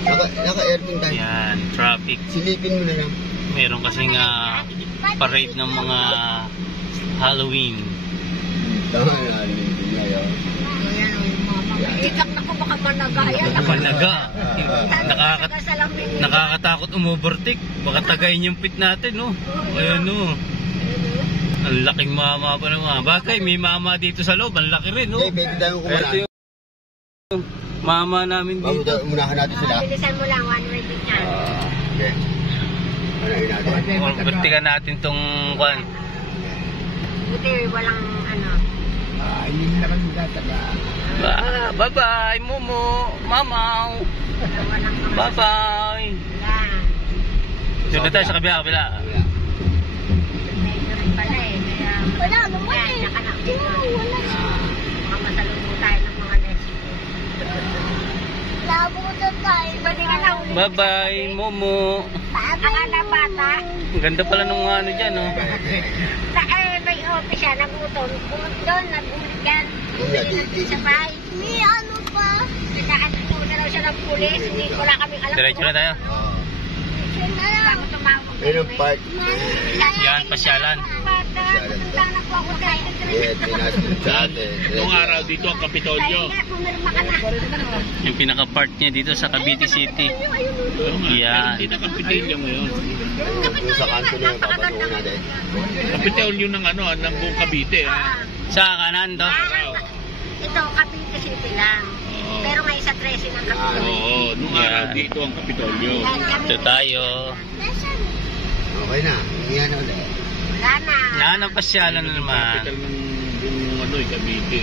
Naka-aircon tayo. Yan, traffic. Silipin mo na lang. Meron kasing parade ng mga Halloween. Tama na, silipin na yun. Itak na ko baka managaya. Napanaga. Nakakatakot umovertake. Baka tagayin yung pit natin, no? Ayan, no? Ang laking mama pa naman. Bagay, may mama dito sa loob. Ang laki rin, no? Okay, pwede tayo kumalaan. Ito yung mama namin dito. Unahan natin sila. Bilisan mo lang, one way din yan. Okay. Unahin natin. Bertikan natin tong kwan. Buti walang ano. Hindi na kami tataga. Bye-bye, Momo. Mamaw. Walang Bye-bye. yan. Doon na tayo sa kabila. Medyo rin pala eh. Kaya, wala, yan, nakanak din nun. Mga masalunod tayo ng mga lesson. Labutan tayo. Pwede ka lang. Bye-bye, Momo. Akala bata. Ang ganda pala nung ano dyan, no? May office siya, nagutom. Doon, nagulit yan. Bumili sa bahay. May ano pa? Nagkakatulog na raw siya ng pulis. Hindi ko lang kami alam. Diretso na tayo. Bago tumawag. Ayun ang park. Yan, pasyalan. Bata, punta na po ako dahil. Yeah, tinasin sa atin. Noong araw dito ang Kapitolyo. Pumirma ka na. Yung pinaka-part niya dito sa Cavite City. Yan. Hindi na Kapitolyo ngayon. Yung sa kanto na yung papasukin natin. Kapitolyo ng ano, ng buong Cavite. Sa kanan to. Ito, Cavite City lang. Pero ngayon sa 13 ng Cavite. Oo, noong araw dito ang Kapitolyo. Ito tayo. Okay na. Yan na ulit. Wala na. Yan ang pasyalan na naman. Capital ng Cavite.